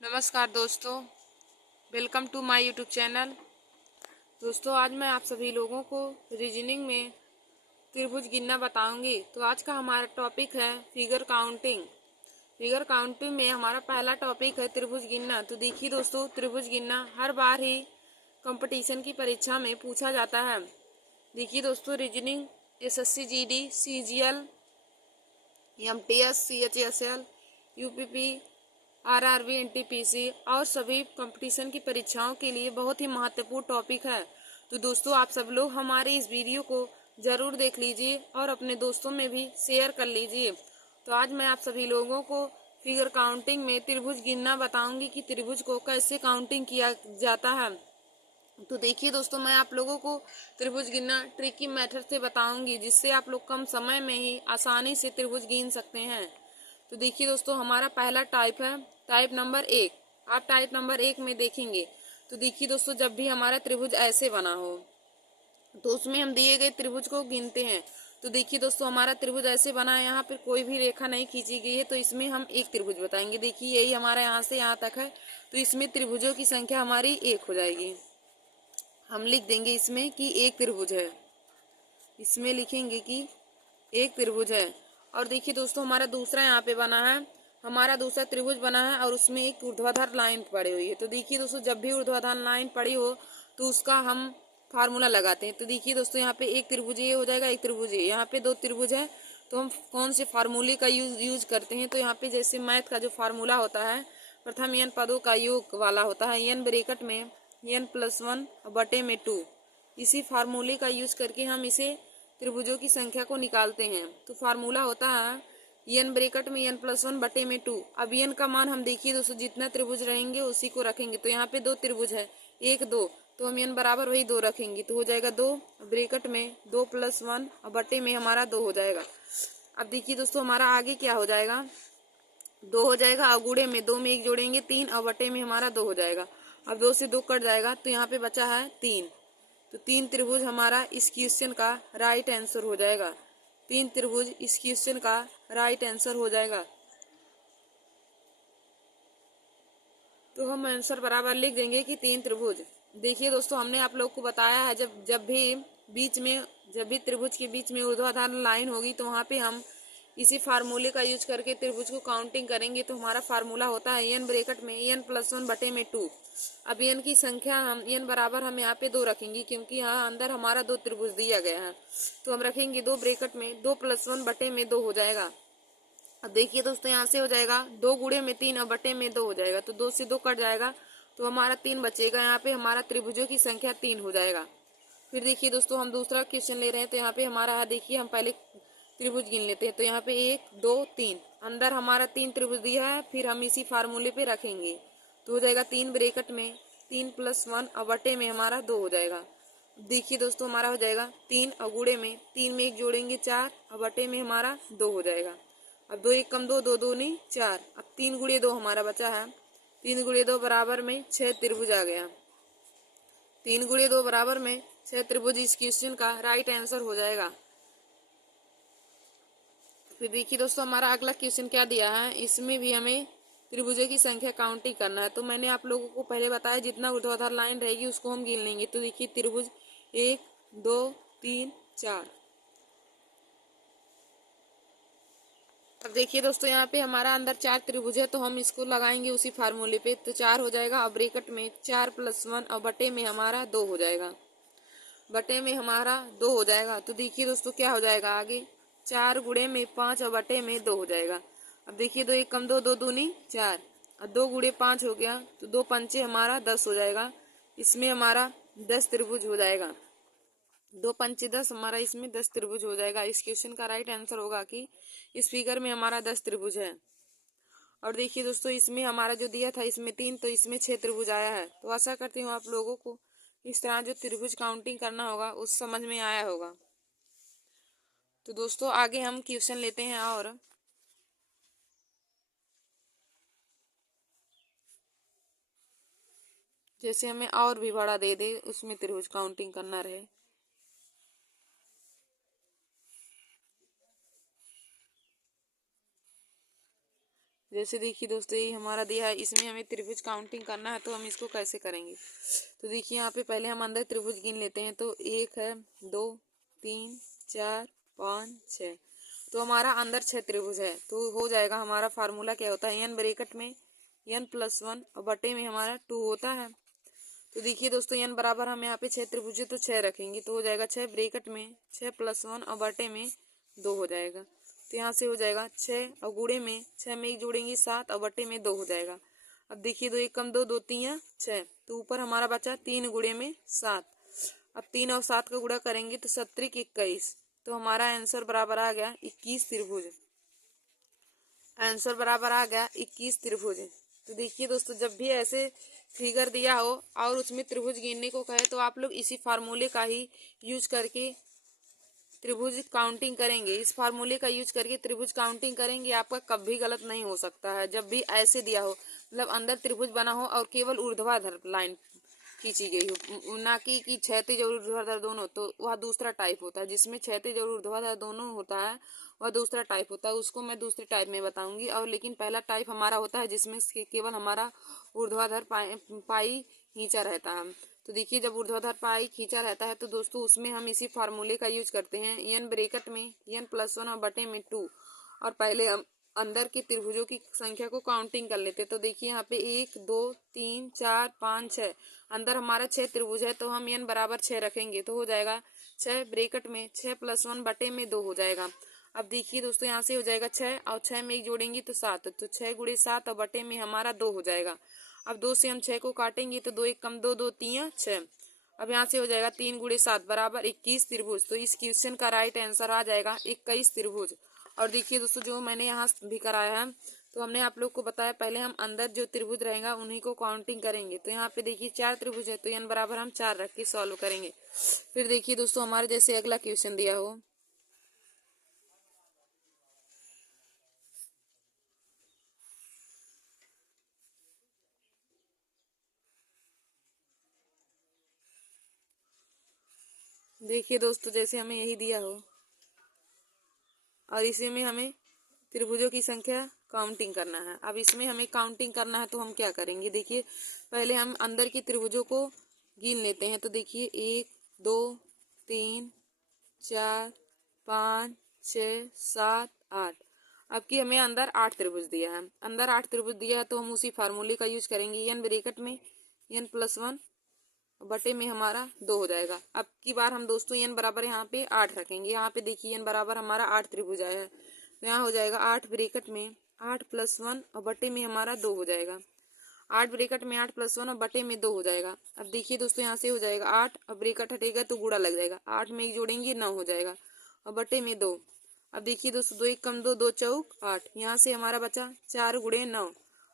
नमस्कार दोस्तों, welcome to my YouTube channel. दोस्तों, आज मैं आप सभी लोगों को रीजनिंग में त्रिभुज गिनना बताऊंगी। तो आज का हमारा टॉपिक है फिगर काउंटिंग। फिगर काउंटिंग में हमारा पहला टॉपिक है त्रिभुज गिनना। तो देखिए दोस्तों, त्रिभुज गिनना हर बार ही कंपटीशन की परीक्षा में पूछा जाता है। देखिए दोस्तों, reasoning SSC GD, CGL, MTS, CHSL, UPP, RRB, NTPC और सभी कंपटीशन की परीक्षाओं के लिए बहुत ही महत्वपूर्ण टॉपिक है। तो दोस्तों, आप सब लोग हमारे इस वीडियो को जरूर देख लीजिए और अपने दोस्तों में भी शेयर कर लीजिए। तो आज मैं आप सभी लोगों को फिगर काउंटिंग में त्रिभुज गिनना बताऊंगी कि त्रिभुज को कैसे काउंटिंग किया जाता है। तो देखिए दोस्तों, मैं आप लोगों को त्रिभुज गिनना ट्रिकी मेथड से बताऊंगी, जिससे आप लोग कम समय में ही आसानी से त्रिभुज गिन सकते हैं। तो देखिए दोस्तों, हमारा पहला टाइप है टाइप नंबर 1। आप टाइप नंबर 1 में देखेंगे तो देखिए दोस्तों, जब भी हमारा त्रिभुज ऐसे बना हो तो उसमें हम दिए गए त्रिभुज को गिनते हैं। तो देखिए दोस्तों, हमारा त्रिभुज ऐसे बना है, यहाँ पर कोई भी रेखा नहीं खींची गई है, तो इसमें हम एक त्रिभुज बताएंगे। देखिए, यही हमारा यहाँ से यहाँ तक है, तो इसमें त्रिभुजों की संख्या हमारी 1 हो जाएगी। हम लिख देंगे इसमें कि एक त्रिभुज है, इसमें लिखेंगे कि एक त्रिभुज है। और देखिए दोस्तों, हमारा दूसरा यहाँ पे बना है, हमारा दूसरा त्रिभुज बना है और उसमें एक ऊर्ध्वाधर लाइन पड़ी हुई है। तो देखिए दोस्तों, जब भी ऊर्ध्वाधर लाइन पड़ी हो तो उसका हम फार्मूला लगाते हैं। तो देखिए दोस्तों, यहाँ पे एक त्रिभुज ये हो जाएगा, एक त्रिभुज ये, यहाँ पे दो त्रिभुज है, तो हम कौन से फार्मूले का यूज करते हैं। तो यहाँ पे जैसे मैथ का जो फार्मूला होता है, प्रथम n पदों का योग वाला होता है, n ब्रैकेट में n+1 बटे में 2। इसी फार्मूले का यूज करके हम इसे त्रिभुजों की संख्या को निकालते हैं। तो फार्मूला होता है n ब्रैकेट में n+1 बटे में 2। अब n का मान हम देखिए दोस्तों, जितना त्रिभुज रहेंगे उसी को रखेंगे। तो यहाँ पे दो त्रिभुज है, 1 2, तो हम n बराबर वही 2 रखेंगे, तो हो जाएगा 2 ब्रैकेट में 2+1 और बटे में हमारा 2 हो जाएगा। अब देखिए दोस्तों, हमारा आगे क्या हो जाएगा, 2 हो जाएगा, और गुणे में 2 में 1 जोड़ेंगे 3 और बटे में हमारा 2 हो जाएगा। अब 2 से 2 कट जाएगा, तो यहाँ पे बचा है 3। तो 3 त्रिभुज हमारा इस क्वेश्चन का राइट आंसर हो जाएगा। 3 त्रिभुज इस क्वेश्चन का राइट आंसर हो जाएगा। तो हम आंसर बराबर लिख देंगे कि 3 त्रिभुज। देखिए दोस्तों, हमने आप लोग को बताया है, जब भी त्रिभुज के बीच में ऊर्ध्वाधर लाइन होगी तो वहां पे हम इसी फार्मूले का यूज करके त्रिभुज को काउंटिंग करेंगे। तो हमारा फार्मूला होता है n ब्रैकेट में n+1 बटे में 2। अब n की संख्या हम n बराबर हम यहाँ पे 2 रखेंगे, क्योंकि यहाँ अंदर हमारा 2 त्रिभुज दिया गया है। तो हम रखेंगे 2 ब्रैकेट में 2+1 बटे में 2 हो जाएगा। अब देखिए दोस्तों, यहाँ से हो जाएगा 2 गुणे में 3 और बटे में 2 हो जाएगा, तो 2 से 2 कट जाएगा, तो हमारा 3 बचेगा। यहाँ पे हमारा त्रिभुजों की संख्या 3 हो जाएगा। फिर देखिए दोस्तों, हम दूसरा क्वेश्चन ले रहे हैं, तो यहाँ पे हमारा देखिए, हम पहले त्रिभुज गिन लेते हैं। तो यहाँ पे 1 2 3, अंदर हमारा 3 त्रिभुज दिया है, फिर हम इसी फार्मूले पे रखेंगे, तो हो जाएगा 3 ब्रैकेट में 3+1 और बटे में हमारा 2 हो जाएगा। देखिए दोस्तों, हमारा हो जाएगा 3 और गुणे में 3 में 1 जोड़ेंगे 4 और बटे में हमारा 2 हो जाएगा। अब 2 1 कम 2, 2 2 नहीं 4। अब 3 गुणे 2 हमारा बचा है, 3 गुणे 2 बराबर में 6 त्रिभुज आ गया। 3 गुणे 2 बराबर में 6 त्रिभुज इस क्वेश्चन का राइट आंसर हो जाएगा। फिर देखिए दोस्तों, हमारा अगला क्वेश्चन क्या दिया है, इसमें भी हमें त्रिभुजों की संख्या काउंटिंग करना है। तो मैंने आप लोगों को पहले बताया, जितना ऊर्ध्वाधर लाइन रहेगी उसको हम गिन लेंगे। तो देखिए, त्रिभुज 1 2 3 4। अब देखिए दोस्तों, यहाँ पे हमारा अंदर 4 त्रिभुज है, तो हम इसको लगाएंगे उसी फार्मूले पे, तो 4 हो जाएगा। और ब्रैकेट में 4+1 और बटे में हमारा 2 हो जाएगा, बटे में हमारा 2 हो जाएगा। तो देखिए दोस्तों, क्या हो जाएगा आगे, 4 गुणे में 5 और बटे में 2 हो जाएगा। अब देखिए, 2 1 कम 2, 2 दूनी 4 और 2 गुणे 5 हो गया, तो 2 पंचे हमारा 10 हो जाएगा। इसमें हमारा 10 त्रिभुज हो जाएगा। 2 पंचे 10, हमारा इसमें 10 त्रिभुज हो जाएगा। इस क्वेश्चन का राइट आंसर होगा कि इस फिगर में हमारा 10 त्रिभुज है। और देखिए दोस्तों, इसमें हमारा जो दिया था इसमें 3, तो इसमें 6 त्रिभुज आया है। तो आशा करती हूँ आप लोगों को इस तरह जो त्रिभुज काउंटिंग करना होगा उस समझ में आया होगा। तो दोस्तों, आगे हम क्वेश्चन लेते हैं, और जैसे हमें और भी बड़ा दे दे, उसमें त्रिभुज काउंटिंग करना रहे। जैसे देखिए दोस्तों, ये हमारा दिया है, इसमें हमें त्रिभुज काउंटिंग करना है, तो हम इसको कैसे करेंगे। तो देखिए यहाँ पे पहले हम अंदर त्रिभुज गिन लेते हैं। तो 1 है, 2, 3, 4, 5, 6। तो हमारा अंदर 6 त्रिभुज है। तो हो जाएगा, हमारा फार्मूला क्या होता है, n ब्रैकेट में n+1 और बटे में हमारा 2 होता है। तो देखिए दोस्तों, n बराबर हम यहाँ पे 6 त्रिभुज है तो 6 रखेंगे, तो हो जाएगा 6 ब्रैकेट में 6+1 और बटे में 2 हो जाएगा। तो यहाँ से हो जाएगा 6 और गुणे में 6 में 1 जोड़ेंगे 7 और बटे में 2 हो जाएगा। अब देखिए 2 1 कम 2, 2 3 6। तो ऊपर हमारा बचा 3 गुणे में 7। अब 3 और 7 का गुणा करेंगे तो 7 21। तो हमारा आंसर बराबर आ गया 21 त्रिभुज। आंसर बराबर आ गया 21 त्रिभुज। तो देखिए दोस्तों, जब भी ऐसे फिगर दिया हो और उसमें त्रिभुज गिनने को कहे तो आप लोग इसी फार्मूले का ही यूज करके त्रिभुज काउंटिंग करेंगे। इस फार्मूले का यूज करके त्रिभुज काउंटिंग करेंगे, आपका कभी गलत नहीं हो सकता है। जब भी ऐसे दिया हो, मतलब अंदर त्रिभुज बना हो और केवल ऊर्ध्वाधर लाइन खींची गई हो, ना कि क्षैतिज और ऊर्ध्वाधर दोनों, तो वह दूसरा टाइप होता है। जिसमें क्षैतिज और ऊर्ध्वाधर दोनों होता है वह दूसरा टाइप होता है, उसको मैं दूसरे टाइप में बताऊंगी। और लेकिन पहला टाइप हमारा होता है जिसमें केवल हमारा ऊर्ध्वाधर पाई खींचा रहता है। तो देखिए, जब ऊर्ध्वाधर पाई खींचा रहता है तो दोस्तों उसमें हम इसी फार्मूले का यूज करते हैं, n ब्रैकेट में n+1 और बटे में 2। और पहले हम अंदर के त्रिभुजों की संख्या को काउंटिंग कर लेते। तो देखिए यहाँ पे 1 2 3 4 5 6, अंदर हमारा 6 त्रिभुज है, तो हम n बराबर 6 रखेंगे। तो हो जाएगा 6 ब्रैकेट में 6+1 बटे में 2 हो जाएगा। अब देखिए दोस्तों, यहाँ से हो जाएगा 6 और 6 में 1 जोड़ेंगे तो 7। तो 6 गुणे 7 और बटे में हमारा 2 हो जाएगा। अब 2 से हम 6 को काटेंगे तो 2 1 कम 2, 2 3 6। अब यहाँ से हो जाएगा 3 गुणे 7 बराबर 21 त्रिभुज। तो इस क्वेश्चन का राइट आंसर आ जाएगा 21 त्रिभुज। और देखिए दोस्तों, जो मैंने यहाँ भी कराया है, तो हमने आप लोग को बताया पहले हम अंदर जो त्रिभुज रहेगा उन्हीं को काउंटिंग करेंगे। तो यहाँ पे देखिए 4 त्रिभुज है, तो n बराबर हम 4 रख के सॉल्व करेंगे। फिर देखिए दोस्तों, हमारे जैसे अगला क्वेश्चन दिया हो, देखिए दोस्तों, जैसे हमें यही दिया हो और इसी में हमें त्रिभुजों की संख्या काउंटिंग करना है। अब इसमें हमें काउंटिंग करना है तो हम क्या करेंगे, देखिए पहले हम अंदर की त्रिभुजों को गिन लेते हैं। तो देखिए 1 2 3 4 5 6 7 8। अब की हमें अंदर 8 त्रिभुज दिया है। अंदर 8 त्रिभुज दिया है तो हम उसी फार्मूले का यूज करेंगे, n ब्रैकेट में n+1 बटे में हमारा 2 हो जाएगा। अब की बार हम दोस्तों n बराबर यहाँ पे 8 रखेंगे। यहाँ पे देखिए n बराबर हमारा 8 त्रिभुज आया है, तो यहाँ हो जाएगा 8 ब्रैकेट में 8+1 और बटे में हमारा 2 हो जाएगा। 8 ब्रैकेट में 8+1 और बटे में 2 हो जाएगा। अब देखिए दोस्तों, यहाँ से हो जाएगा 8 और ब्रैकेट हटेगा तो गुणा लग जाएगा, 8 में 1 जोड़ेंगे 9 हो जाएगा और बटे में 2। अब देखिए दोस्तों, 2 1 कम 2, 2 चौक 8। यहाँ से हमारा बचा 4 गुणे 9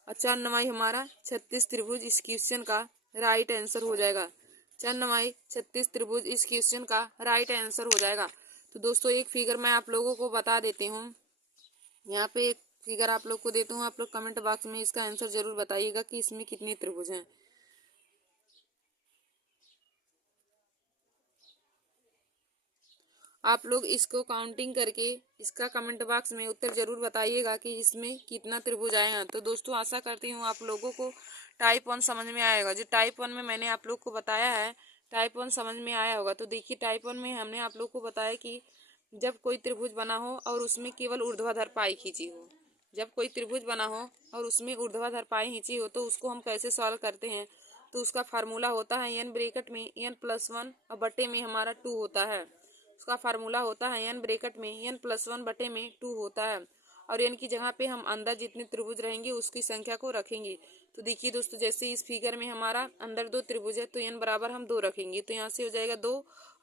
और 4 9 हमारा 36 त्रिभुज। इस क्वेश्चन का राइट आंसर हो जाएगा 4 9 36 त्रिभुज। इस क्वेश्चन का राइट आंसर हो जाएगा। तो दोस्तों, एक फिगर मैं आप लोगों को बता देती हूँ। यहाँ पे एक फिगर आप लोग को देता हूँ, आप लोग कमेंट बॉक्स में इसका आंसर जरूर बताइएगा कि इसमें कितने त्रिभुज हैं। आप लोग इसको काउंटिंग करके इसका कमेंट बॉक्स में उत्तर जरूर बताइएगा कि इसमें कितना त्रिभुज आए हैं। तो दोस्तों, आशा करती हूँ आप लोगों को टाइप 1 समझ में आएगा। जो टाइप 1 में मैंने आप लोग को बताया है, टाइप 1 समझ में आया होगा। तो देखिए, टाइप 1 में हमने आप लोग को बताया कि जब कोई त्रिभुज बना हो और उसमें केवल ऊर्ध्वाधर पाई खींची हो, जब कोई त्रिभुज बना हो और उसमें ऊर्ध्वाधर पाई खींची हो, तो उसको हम कैसे सॉल्व करते हैं। तो उसका फार्मूला होता है n ब्रैकेट में n+1 और बटे में हमारा 2 होता है। उसका फार्मूला होता है n ब्रैकेट में n+1 बटे में 2 होता है। और n की जगह पे हम अंदर जितने त्रिभुज रहेंगे उसकी संख्या को रखेंगे। तो देखिए दोस्तों, जैसे इस फिगर में हमारा अंदर 2 त्रिभुज है तो n बराबर हम 2 रखेंगे। तो यहाँ से हो जाएगा 2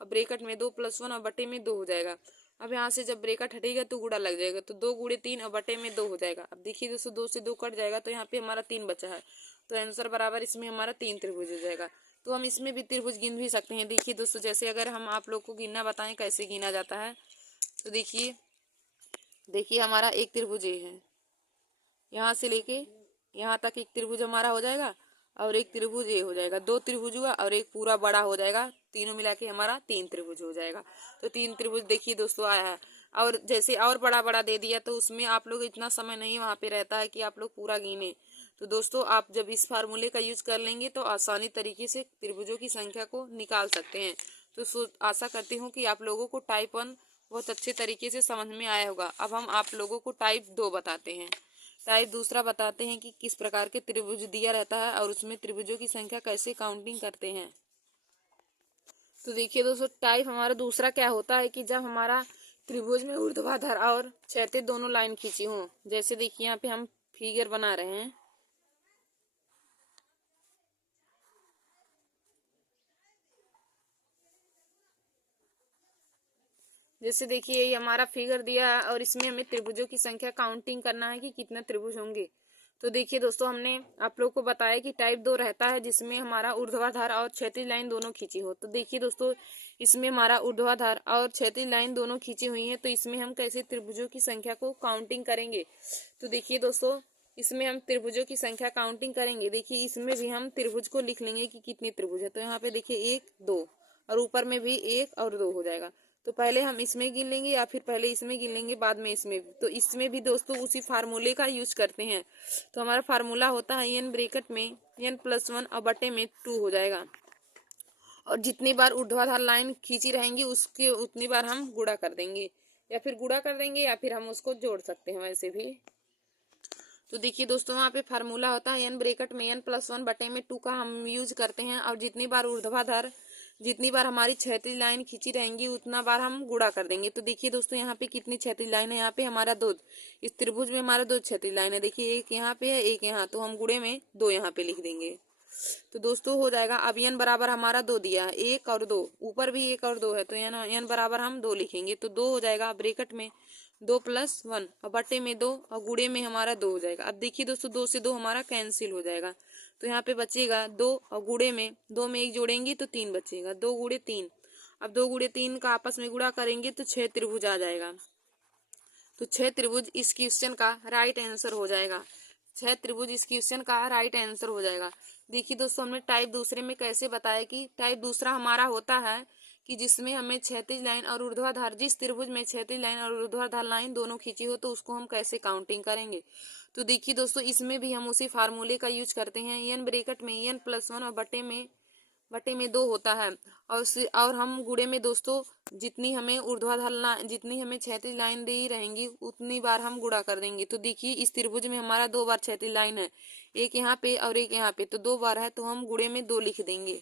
और ब्रैकेट में 2+1 और बटे में 2 हो जाएगा। अब यहाँ से जब ब्रैकेट हटेगा तो गुणा लग जाएगा, तो 2 गुणे 3 और बटे में 2 हो जाएगा। अब देखिए दोस्तों, 2 से 2 कट जाएगा तो यहाँ पे हमारा 3 बचा है, तो आंसर बराबर इसमें हमारा 3 त्रिभुज हो जाएगा। तो हम इसमें भी त्रिभुज गिन भी सकते हैं। देखिए दोस्तों, जैसे अगर हम आप लोग को गिनना बताएं कैसे गिना जाता है, तो देखिए देखिए हमारा एक त्रिभुज ये है, यहाँ से लेके यहाँ तक एक त्रिभुज हमारा हो जाएगा और एक त्रिभुज ये हो जाएगा। 2 त्रिभुज हुआ और एक पूरा बड़ा हो जाएगा, तीनों मिला के हमारा 3 त्रिभुज हो जाएगा। तो 3 त्रिभुज देखिए दोस्तों आया है। और जैसे और बड़ा बड़ा दे दिया तो उसमें आप लोग इतना समय नहीं वहाँ पे रहता है कि आप लोग पूरा गिने। तो दोस्तों आप जब इस फार्मूले का यूज कर लेंगे तो आसानी तरीके से त्रिभुजों की संख्या को निकाल सकते हैं। तो आशा करती हूँ कि आप लोगों को टाइप 1 बहुत अच्छे तरीके से समझ में आया होगा। अब हम आप लोगों को टाइप 2 बताते हैं। टाइप दूसरा बताते हैं कि किस प्रकार के त्रिभुज दिया रहता है और उसमें त्रिभुजों की संख्या कैसे काउंटिंग करते हैं। तो देखिए दोस्तों, टाइप हमारा दूसरा क्या होता है कि जब हमारा त्रिभुज में ऊर्ध्वाधर और क्षैतिज दोनों लाइन खींची हो। जैसे देखिए यहाँ पे हम फिगर बना रहे हैं। जैसे देखिए ये हमारा फिगर दिया है और इसमें हमें त्रिभुजों की संख्या काउंटिंग करना है कि कितने त्रिभुज होंगे। तो देखिए दोस्तों, हमने आप लोग को बताया कि टाइप 2 रहता है जिसमें हमारा ऊर्ध्वाधर और क्षैतिज लाइन दोनों खींची हो। तो देखिए दोस्तों, इसमें हमारा ऊर्ध्वाधर और क्षैतिज लाइन दोनों खींची हुई है, तो इसमें हम कैसे त्रिभुजों की संख्या को काउंटिंग करेंगे। तो देखिए दोस्तों, इसमें हम त्रिभुजों की संख्या काउंटिंग करेंगे। देखिए इसमें भी हम त्रिभुज को लिख लेंगे कि कितने त्रिभुज है। तो यहाँ पे देखिए 1 2 और ऊपर में भी 1 और 2 हो जाएगा। तो पहले हम इसमें गिन लेंगे या फिर पहले इसमें गिन लेंगे बाद में इसमें भी। तो इसमें भी दोस्तों उसी फार्मूले का यूज करते हैं। तो हमारा फार्मूला होता है n ब्रैकेट में n+1 और बटे में 2 हो जाएगा। और जितनी बार ऊर्ध्वाधर लाइन खींची रहेंगी उसके उतनी बार हम गुणा कर देंगे, या फिर गुणा कर देंगे या फिर हम उसको जोड़ सकते हैं वैसे भी। तो देखिए दोस्तों, वहाँ पे फार्मूला होता है n ब्रैकेट में n+1 बटे में 2 का हम यूज करते हैं। और जितनी बार हमारी क्षैतिज लाइन खींची रहेंगी उतना बार हम गुणा कर देंगे। तो देखिए दोस्तों, यहाँ पे कितनी क्षैतिज लाइन है। यहाँ पे हमारा 2, इस त्रिभुज में हमारा 2 क्षैतिज लाइन है। देखिए एक यहाँ पे है एक यहाँ, तो हम गुणे में 2 यहाँ पे लिख देंगे। तो दोस्तों हो जाएगा। अब n बराबर हमारा 2 दिया है, 1 और 2, ऊपर भी 1 और 2 है, तो n बराबर हम 2 लिखेंगे। तो 2 हो जाएगा ब्रैकेट में 2+1 और बटे में 2 और गुणे में हमारा 2 हो जाएगा। अब देखिए दोस्तों, 2 से 2 हमारा कैंसिल हो जाएगा। तो यहाँ पे बचेगा 2 और गुणे में 2 में 1 जोड़ेंगे तो 3 बचेगा। 2 गुणे 3। अब 2 गुणे 3 का आपस में गुणा करेंगे तो 6 त्रिभुज आ जाएगा। तो 6 त्रिभुज इस क्वेश्चन का राइट आंसर हो जाएगा। 6 त्रिभुज इस क्वेश्चन का राइट आंसर हो जाएगा। देखिए दोस्तों, हमने टाइप दूसरे में कैसे बताया कि टाइप दूसरा हमारा होता है कि जिसमें हमें क्षैतिज लाइन और ऊर्ध्वाधर, जिस त्रिभुज में क्षैतिज लाइन और ऊर्ध्वाधर लाइन दोनों खींची हो तो उसको हम कैसे काउंटिंग करेंगे। तो देखिए दोस्तों, इसमें भी हम उसी फार्मूले का यूज करते हैं। n ब्रैकेट में n+1 और बटे में 2 होता है। और हम गुणे में दोस्तों जितनी हमें ऊर्ध्वाधर लाइन, जितनी हमें क्षैतिज लाइन दी रहेंगी उतनी बार हम गुणा कर देंगे। तो देखिए इस त्रिभुज में हमारा 2 बार क्षैतिज लाइन है, एक यहाँ पे और एक यहाँ पे, तो 2 बार है, तो हम गुणे में 2 लिख देंगे।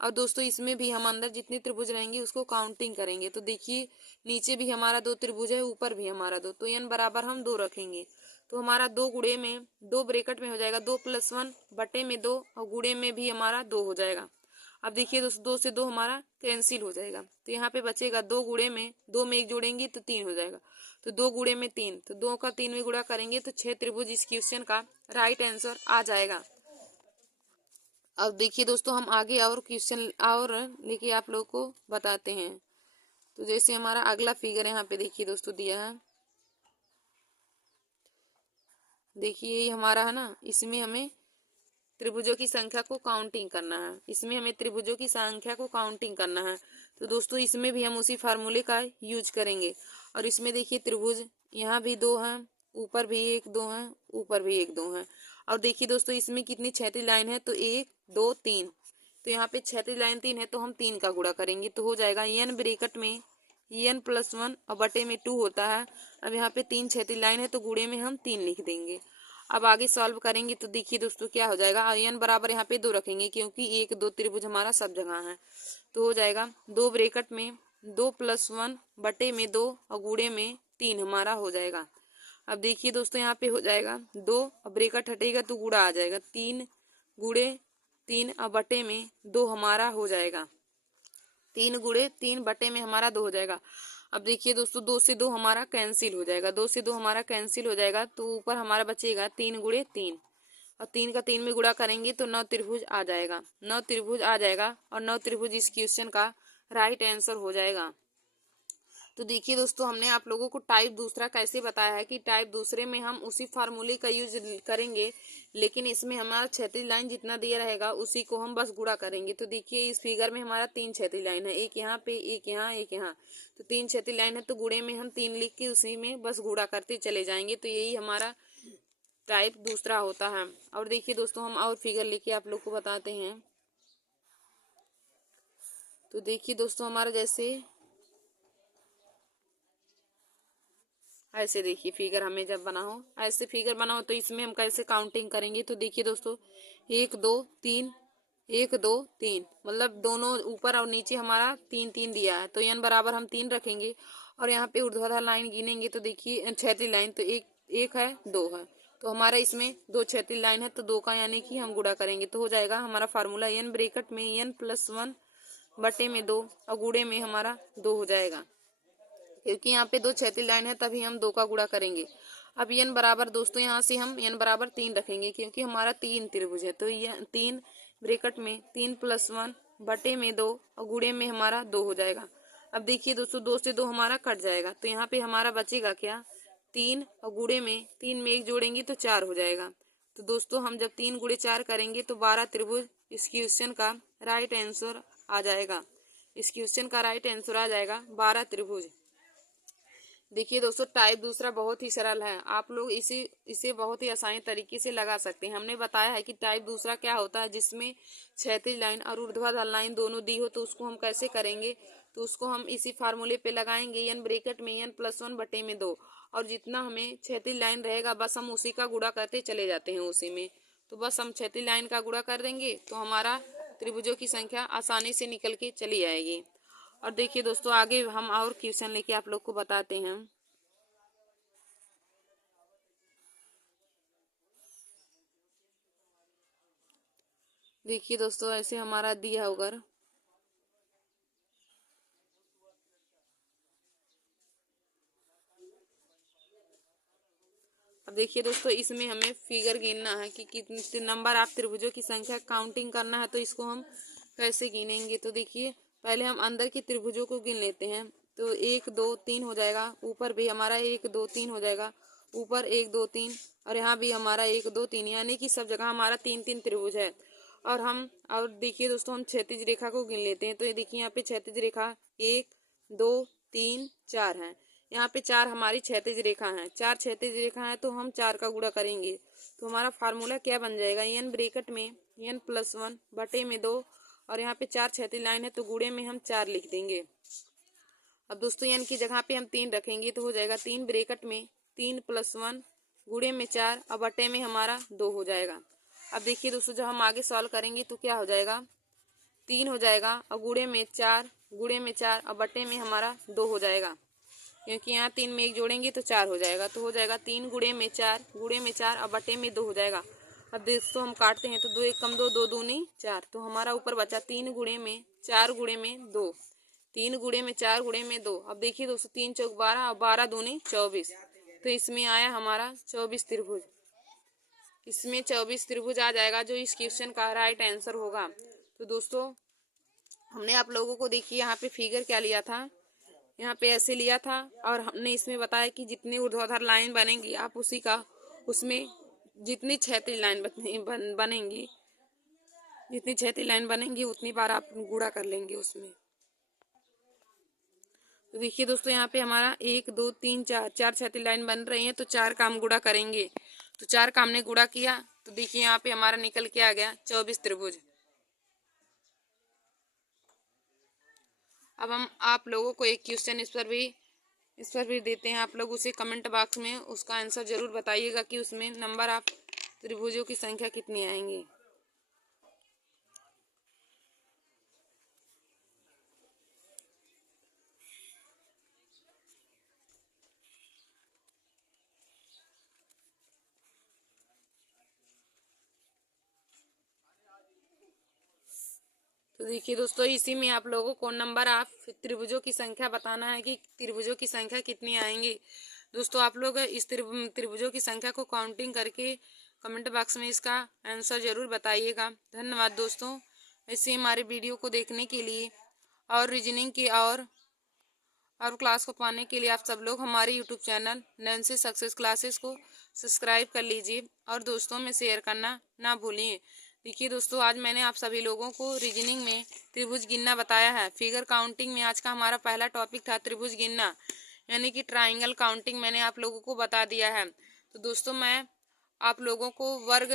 और दोस्तों इसमें भी हम अंदर जितने त्रिभुज रहेंगे उसको काउंटिंग करेंगे। तो देखिए नीचे भी हमारा 2 त्रिभुज है, ऊपर भी हमारा 2, तो n बराबर हम 2 रखेंगे। तो हमारा 2 गुणे में 2 ब्रैकेट में हो जाएगा 2+1 बटे में 2 और गुणे में भी हमारा 2 हो जाएगा। अब देखिए दोस्तों, 2 से 2 हमारा कैंसिल हो जाएगा। तो यहाँ पे बचेगा 2 गुणे में 2 में 1 जोड़ेंगे तो 3 हो जाएगा। तो 2 गुणे में 3, तो 2 का 3 में गुणा करेंगे तो 6 त्रिभुज इस क्वेश्चन का राइट आंसर आ जाएगा। अब देखिए दोस्तों, हम आगे और क्वेश्चन और लेके आप लोग को बताते हैं। तो जैसे हमारा अगला फिगर यहाँ पे देखिए दोस्तों दिया है। देखिए ये हमारा है ना, इसमें हमें त्रिभुजों की संख्या को काउंटिंग करना है। इसमें हमें त्रिभुजों की संख्या को काउंटिंग करना है। तो दोस्तों इसमें भी हम उसी फार्मूले का यूज करेंगे। और इसमें देखिए त्रिभुज यहाँ भी 2 हैं, ऊपर भी 1 2 है, ऊपर भी 1 2 है। और देखिए दोस्तों इसमें कितनी क्षैतिज लाइन है, तो 1 2 3। तो यहाँ पे क्षैतिज लाइन 3 है तो हम 3 का गुणा करेंगे तो हो जाएगा n ब्रैकेट में n+1 और बटे में 2 होता है। अब यहाँ पे 3 क्षैतिज लाइन है तो गुणे में हम 3 लिख देंगे। अब आगे सॉल्व करेंगे तो देखिए दोस्तों क्या हो जाएगा। n बराबर यहाँ पे 2 रखेंगे क्योंकि 1 2 त्रिभुज हमारा सब जगह है। तो हो जाएगा 2 ब्रैकेट में 2+1 बटे में 2 और गुणे में 3 हमारा हो जाएगा। अब देखिए दोस्तों यहाँ पे हो जाएगा 2 और ब्रैकेट हटेगा तो गुणा आ जाएगा, 3 गुणे 3 और बटे में 2 हमारा हो जाएगा। 3 गुणे 3 बटे में हमारा 2 हो जाएगा। अब देखिए दोस्तों 2 से 2 हमारा कैंसिल हो जाएगा, 2 से 2 हमारा कैंसिल हो जाएगा। तो ऊपर हमारा बचेगा 3 गुणे 3 और 3 का 3 में गुणा करेंगे तो 9 त्रिभुज आ जाएगा। 9 त्रिभुज आ जाएगा और 9 त्रिभुज इस क्वेश्चन का राइट आंसर हो जाएगा। तो देखिए दोस्तों, हमने आप लोगों को टाइप दूसरा कैसे बताया है कि टाइप दूसरे में हम उसी फार्मूले का यूज करेंगे, लेकिन इसमें हमारा क्षैतिज लाइन जितना दिया रहेगा उसी को हम बस गुणा करेंगे। तो देखिए इस फिगर में हमारा 3 क्षैतिज लाइन है, एक यहाँ पे, एक यहाँ, एक यहाँ। तो 3 क्षैतिज लाइन है, तो गुणे में हम 3 लिख के उसी में बस गुणा करते चले जाएंगे। तो यही हमारा टाइप दूसरा होता है। और देखिए दोस्तों, हम और फिगर लेके आप लोग को बताते हैं। तो देखिए दोस्तों, हमारा जैसे ऐसे देखिए फिगर हमें जब बना हो, ऐसे फिगर बना हो तो इसमें हम कैसे काउंटिंग करेंगे। तो देखिए दोस्तों, 1 2 3, 1 2 3, मतलब दोनों ऊपर और नीचे हमारा 3 3 दिया है, तो n बराबर हम 3 रखेंगे। और यहाँ पे ऊर्ध्वाधर लाइन गिनेंगे तो देखिए क्षैतिज लाइन तो एक है, 2 है, तो हमारा इसमें 2 क्षैतिज लाइन है, तो 2 का यानी कि हम गुणा करेंगे तो हो जाएगा हमारा फार्मूला n ब्रैकेट में n+1 बटे में 2 और गुणे में हमारा 2 हो जाएगा, क्योंकि यहाँ पे 2 क्षैतिज लाइन है तभी हम 2 का गुणा करेंगे। अब n बराबर दोस्तों यहाँ से हम n बराबर 3 रखेंगे, क्योंकि हमारा 3 त्रिभुज है, तो ये 3 ब्रैकेट में 3+1 बटे में 2 और गुणे में हमारा 2 हो जाएगा। अब देखिए दोस्तों, 2 से 2 हमारा कट जाएगा, तो यहाँ पे हमारा बचेगा क्या, 3 और गुणे में 3 में 1 जोड़ेंगे तो 4 हो जाएगा। तो दोस्तों, हम जब 3 गुणे 4 करेंगे तो 12 त्रिभुज इस क्वेश्चन का राइट आंसर आ जाएगा। इस क्वेश्चन का राइट आंसर आ जाएगा 12 त्रिभुज। देखिए दोस्तों, टाइप दूसरा बहुत ही सरल है, आप लोग इसे बहुत ही आसानी तरीके से लगा सकते हैं। हमने बताया है कि टाइप दूसरा क्या होता है, जिसमें क्षैतिज लाइन और ऊर्ध्वाधर लाइन दोनों दी हो, तो उसको हम कैसे करेंगे। तो उसको हम इसी फार्मूले पे लगाएंगे, n ब्रैकेट में n+1 बटे में 2, और जितना हमें क्षैतिज लाइन रहेगा बस हम उसी का गुणा करते चले जाते हैं उसी में। तो बस हम क्षैतिज लाइन का गुणा कर देंगे तो हमारा त्रिभुजों की संख्या आसानी से निकल के चली आएगी। और देखिए दोस्तों, आगे हम और क्वेश्चन लेके आप लोग को बताते हैं। देखिए दोस्तों, ऐसे हमारा दिया होगा। अब देखिए दोस्तों, इसमें हमें फिगर गिनना है कि कितने नंबर आप त्रिभुजों की संख्या काउंटिंग करना है, तो इसको हम कैसे गिनेंगे। तो देखिए, पहले हम अंदर के त्रिभुजों को गिन लेते हैं। तो 1 2 3 हो जाएगा, ऊपर भी हमारा 1 2 3 हो जाएगा, ऊपर 1 2 3, और यहाँ भी हमारा 1 2 3, यानी कि सब जगह हमारा 3 3 त्रिभुज है। और देखिए दोस्तों, हम क्षैतिज रेखा को गिन लेते हैं। तो ये देखिए, यहाँ पे क्षैतिज रेखा 1 2 3 4 है, यहाँ पे 4 हमारी क्षैतिज रेखा है, 4 क्षैतिज रेखा है, तो हम 4 का गुणा करेंगे तो हमारा फार्मूला क्या बन जाएगा, n ब्रैकेट में n+1 बटे में 2, और यहाँ पे 4 क्षैतिज लाइन है तो गुणे में हम 4 लिख देंगे। अब दोस्तों, n की जगह पे हम 3 रखेंगे तो हो जाएगा 3 ब्रैकेट में 3+1 गुणे में 4 और बटे में हमारा 2 हो जाएगा। अब देखिए दोस्तों, जब हम आगे सॉल्व करेंगे तो क्या हो जाएगा, 3 हो जाएगा और गुणे में 4 और बटे में हमारा 2 हो जाएगा, क्योंकि यहाँ 3 में 1 जोड़ेंगे तो 4 हो जाएगा। तो हो जाएगा 3 गुणे में 4 और बटे में 2 हो जाएगा। अब दोस्तों, हम काटते हैं तो 2 1 कम 2, 2 दूनी 4, तो हमारा ऊपर बचा 3 गुणे में 4 गुणे में 2, 3 गुणे में 4 गुणे में 2। अब देखिए दोस्तों, 3 चौक 12 और 12 दूनी 24, तो इसमें आया हमारा 24 त्रिभुज। इसमें 24 त्रिभुज आ जाएगा, जो इस क्वेश्चन का राइट आंसर होगा। तो दोस्तों, हमने आप लोगों को देखिए यहाँ पे फिगर क्या लिया था, यहाँ पे ऐसे लिया था, और हमने इसमें बताया कि जितनी ऊर्ध्वाधर लाइन बनेगी आप उसी का उसमें जितनी क्षैतिज लाइन बनेंगी, जितनी क्षैतिज लाइन बनेंगी उतनी बार आप गुणा कर लेंगे उसमें। तो देखिए दोस्तों, यहाँ पे हमारा 1 2 3 4 क्षैतिज लाइन बन रही है, तो 4 का हम गुणा करेंगे। तो 4 का हमने गुणा किया तो देखिए यहाँ पे हमारा निकल के आ गया 24 त्रिभुज। अब हम आप लोगों को एक क्वेश्चन इस पर भी देते हैं, आप लोग उसे कमेंट बॉक्स में उसका आंसर जरूर बताइएगा कि उसमें नंबर आप त्रिभुजों की संख्या कितनी आएंगी। तो देखिए दोस्तों, इसी में आप लोगों को नंबर आप त्रिभुजों की संख्या बताना है कि त्रिभुजों की संख्या कितनी आएंगी। दोस्तों, आप लोग इस त्रिभुजों की संख्या को काउंटिंग करके कमेंट बॉक्स में इसका आंसर जरूर बताइएगा। धन्यवाद दोस्तों, ऐसे हमारे वीडियो को देखने के लिए। और रीजनिंग के और क्लास को पाने के लिए आप सब लोग हमारे YouTube channel Nancy success classes को सब्सक्राइब कर लीजिए और दोस्तों में शेयर करना ना भूलिए। देखिए दोस्तों, आज मैंने आप सभी लोगों को रीजनिंग में त्रिभुज गिनना बताया है। फिगर काउंटिंग में आज का हमारा पहला टॉपिक था त्रिभुज गिनना, यानी कि ट्राइंगल काउंटिंग मैंने आप लोगों को बता दिया है। तो दोस्तों, मैं आप लोगों को वर्ग,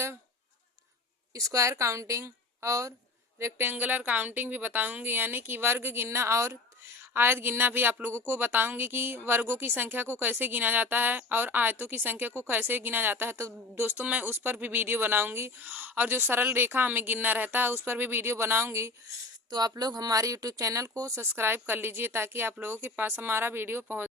स्क्वायर काउंटिंग और रेक्टेंगुलर काउंटिंग भी बताऊंगी, यानी कि वर्ग गिनना और आयत गिनना भी आप लोगों को बताऊंगी कि वर्गों की संख्या को कैसे गिना जाता है और आयतों की संख्या को कैसे गिना जाता है। तो दोस्तों, मैं उस पर भी वीडियो बनाऊंगी और जो सरल रेखा हमें गिनना रहता है उस पर भी वीडियो बनाऊंगी। तो आप लोग हमारे यूट्यूब चैनल को सब्सक्राइब कर लीजिए ताकि आप लोगों के पास हमारा वीडियो पहुँच